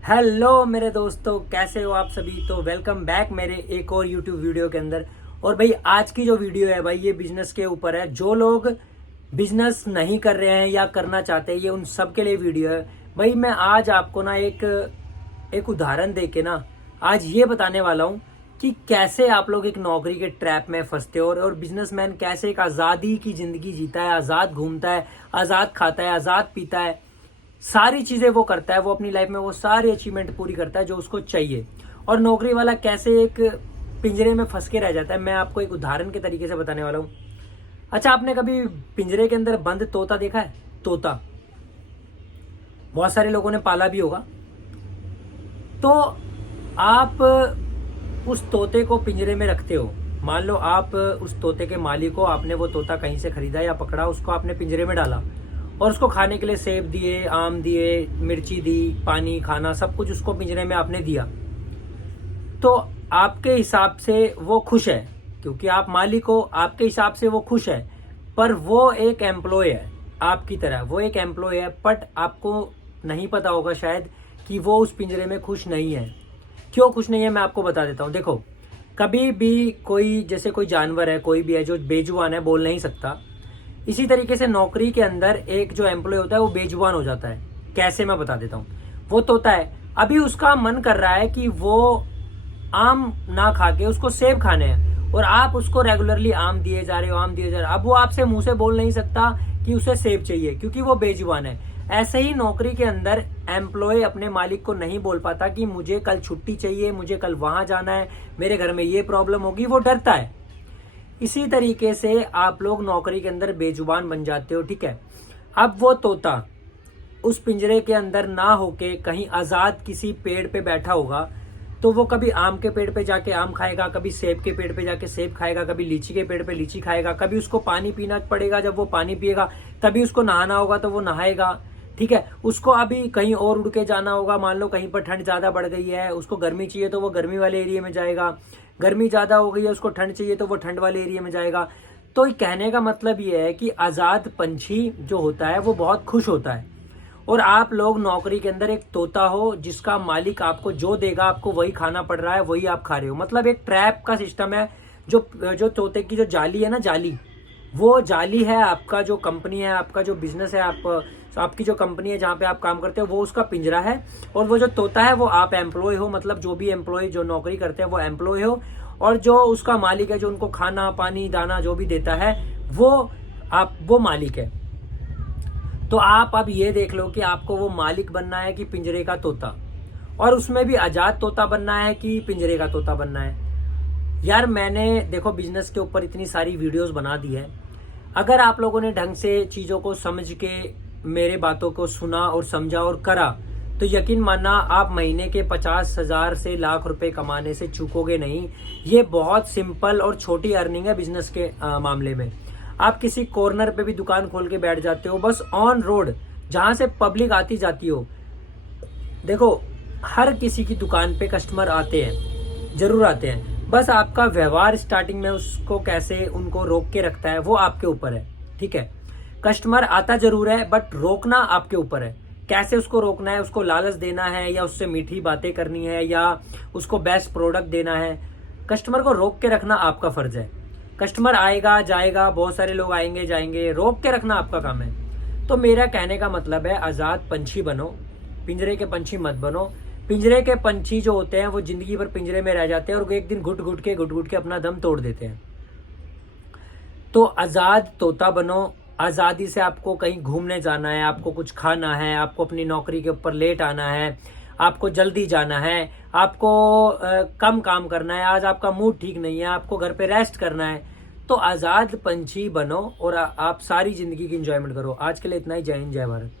Hello मेरे दोस्तों, कैसे हो आप सभी। तो वेलकम बैक मेरे एक और यूट्यूब वीडियो के अंदर। और भाई आज की जो वीडियो है भाई ये बिजनेस के ऊपर है। जो लोग बिजनेस नहीं कर रहे हैं या करना चाहते हैं ये उन सब के लिए वीडियो है। भाई मैं आज आपको ना एक उदाहरण दे के ना आज ये बताने वाला हूँ कि कैसे आप लोग एक नौकरी के ट्रैप में फंसते हो और बिजनेसमैन कैसे एक आज़ादी की जिंदगी जीता है, आज़ाद घूमता है, आज़ाद खाता है, आज़ाद पीता है, सारी चीजें वो करता है। वो अपनी लाइफ में वो सारी अचीवमेंट पूरी करता है जो उसको चाहिए। और नौकरी वाला कैसे एक पिंजरे में फंस के रह जाता है, मैं आपको एक उदाहरण के तरीके से बताने वाला हूँ। अच्छा, आपने कभी पिंजरे के अंदर बंद तोता देखा है? तोता बहुत सारे लोगों ने पाला भी होगा। तो आप उस तोते को पिंजरे में रखते हो। मान लो आप उस तोते के मालिक हो, आपने वो तोता कहीं से खरीदा या पकड़ा, उसको आपने पिंजरे में डाला और उसको खाने के लिए सेब दिए, आम दिए, मिर्ची दी, पानी, खाना, सब कुछ उसको पिंजरे में आपने दिया। तो आपके हिसाब से वो खुश है क्योंकि आप मालिक हो, आपके हिसाब से वो खुश है। पर वो एक एम्प्लॉय है आपकी तरह, वो एक एम्प्लॉय है। बट आपको नहीं पता होगा शायद कि वो उस पिंजरे में खुश नहीं है। क्यों खुश नहीं है मैं आपको बता देता हूँ। देखो, कभी भी कोई, जैसे कोई जानवर है, कोई भी है जो बेजुबान है, बोल नहीं सकता, इसी तरीके से नौकरी के अंदर एक जो एम्प्लॉय होता है वो बेजुबान हो जाता है। कैसे, मैं बता देता हूँ। वो तोता है, अभी उसका मन कर रहा है कि वो आम ना खा के उसको सेब खाने हैं और आप उसको रेगुलरली आम दिए जा रहे हो, आम दिए जा रहे हो। अब वो आपसे मुंह से बोल नहीं सकता कि उसे सेब चाहिए क्योंकि वो बेजुबान है। ऐसे ही नौकरी के अंदर एम्प्लॉय अपने मालिक को नहीं बोल पाता कि मुझे कल छुट्टी चाहिए, मुझे कल वहां जाना है, मेरे घर में ये प्रॉब्लम होगी, वो डरता है। इसी तरीके से आप लोग नौकरी के अंदर बेजुबान बन जाते हो, ठीक है। अब वो तोता उस पिंजरे के अंदर ना होके कहीं आजाद किसी पेड़ पे बैठा होगा, तो वो कभी आम के पेड़ पे जाके आम खाएगा, कभी सेब के पेड़ पे जाके सेब खाएगा, कभी लीची के पेड़ पे लीची खाएगा, कभी उसको पानी पीना पड़ेगा, जब वो पानी पिएगा तभी उसको नहाना होगा तो वो नहाएगा, ठीक है। उसको अभी कहीं और उड़ के जाना होगा, मान लो कहीं पर ठंड ज्यादा बढ़ गई है, उसको गर्मी चाहिए तो वो गर्मी वाले एरिया में जाएगा, गर्मी ज्यादा हो गई है उसको ठंड चाहिए तो वो ठंड वाले एरिया में जाएगा। तो कहने का मतलब ये है कि आजाद पंछी जो होता है वो बहुत खुश होता है। और आप लोग नौकरी के अंदर एक तोता हो जिसका मालिक आपको जो देगा आपको वही खाना पड़ रहा है, वही आप खा रहे हो। मतलब एक ट्रैप का सिस्टम है। जो जो तोते की जो जाली है ना, जाली, वो जाली है आपका जो कंपनी है, आपका जो बिजनेस है, आपकी जो कंपनी है जहाँ पे आप काम करते हो वो उसका पिंजरा है। और वो जो तोता है वो आप एम्प्लॉय हो, मतलब जो भी एम्प्लॉय जो नौकरी करते हैं वो एम्प्लॉय हो। और जो उसका मालिक है जो उनको खाना पानी दाना जो भी देता है वो मालिक है। तो आप अब ये देख लो कि आपको वो मालिक बनना है कि पिंजरे का तोता। और उसमें भी आजाद तोता बनना है कि पिंजरे का तोता बनना है। यार मैंने देखो बिजनेस के ऊपर इतनी सारी वीडियोस बना दी है। अगर आप लोगों ने ढंग से चीजों को समझ के मेरे बातों को सुना और समझा और करा तो यकीन मानना आप महीने के 50,000 से लाख रुपए कमाने से चूकोगे नहीं। ये बहुत सिंपल और छोटी अर्निंग है बिजनेस के मामले में। आप किसी कॉर्नर पे भी दुकान खोल के बैठ जाते हो, बस ऑन रोड जहां से पब्लिक आती जाती हो। देखो, हर किसी की दुकान पे कस्टमर आते हैं, जरूर आते हैं। बस आपका व्यवहार स्टार्टिंग में उसको कैसे उनको रोक के रखता है वो आपके ऊपर है, ठीक है। कस्टमर आता जरूर है बट रोकना आपके ऊपर है। कैसे उसको रोकना है, उसको लालच देना है या उससे मीठी बातें करनी है या उसको बेस्ट प्रोडक्ट देना है, कस्टमर को रोक के रखना आपका फर्ज है। कस्टमर आएगा जाएगा, बहुत सारे लोग आएंगे जाएंगे, रोक के रखना आपका काम है। तो मेरा कहने का मतलब है आजाद पंछी बनो, पिंजरे के पंछी मत बनो। पिंजरे के पंछी जो होते हैं वो जिंदगी भर पिंजरे में रह जाते हैं और एक दिन घुट घुट के अपना दम तोड़ देते हैं। तो आजाद तोता बनो। आजादी से आपको कहीं घूमने जाना है, आपको कुछ खाना है, आपको अपनी नौकरी के ऊपर लेट आना है, आपको जल्दी जाना है, आपको कम काम करना है, आज आपका मूड ठीक नहीं है, आपको घर पे रेस्ट करना है, तो आजाद पंछी बनो और आप सारी जिंदगी की एंजॉयमेंट करो। आज के लिए इतना ही। जय हिंद, जय भारत।